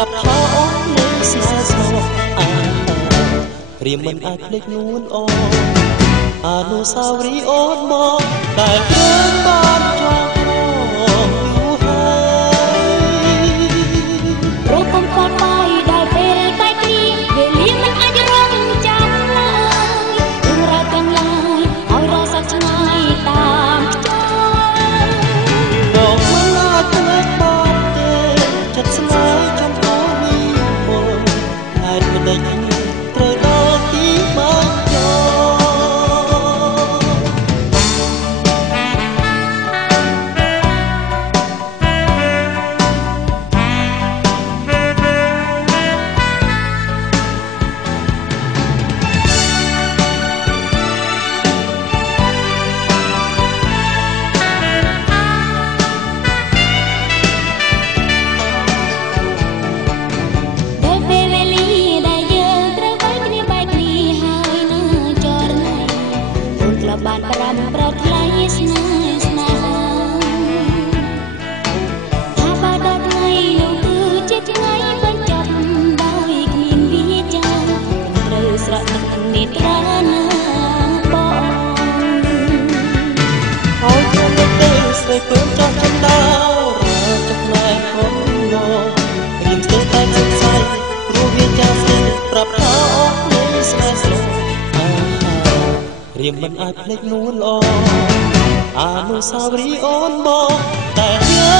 រាប់ថាអូននឹងស្នេហ៍ស្មោះព្រាមមិនអាចភ្លេចនួនអូនអនុស្សាវរីយ៍អូនមកតែគ្រឿងបានចងក្រងយូរហើយរកកំពត់បាយដែលពេលបែកគ្នាវេលាមិនអាចរងចាំឡើយរឿងរ៉ាវទាំងឡាយឲ្យរសាឆ្ងាយតាមខ្យល់បងមិនអាចភ្លេចបានទេចិត្តស្នេហ៍ចំពោះនេះមកហេតុមិនដេញត្រូវដល់ទីបានចោបានប្រាំប្រថ្លៃស្នេហ៍ស្នេហាថាបើដល់ថ្ងៃនោះគឺជាថ្ងៃបញ្ចប់ដោយគ្មានវាចាត្រូវស្រក់ទឹកនេត្រាណាបងហើយខ្ញុំមិនទេស្រីពើចង់ចំដោរចំណាយខ្លួនមករៀមស្ទើរតែសង្ស័យព្រោះវាចាស្ទើរប្រាប់ថាអូននឹងស្នេហ៍ស្លោរៀមមិនអាចភ្លេចនួនល្អអនុស្សាវរីយ៍អូនមកតែយើង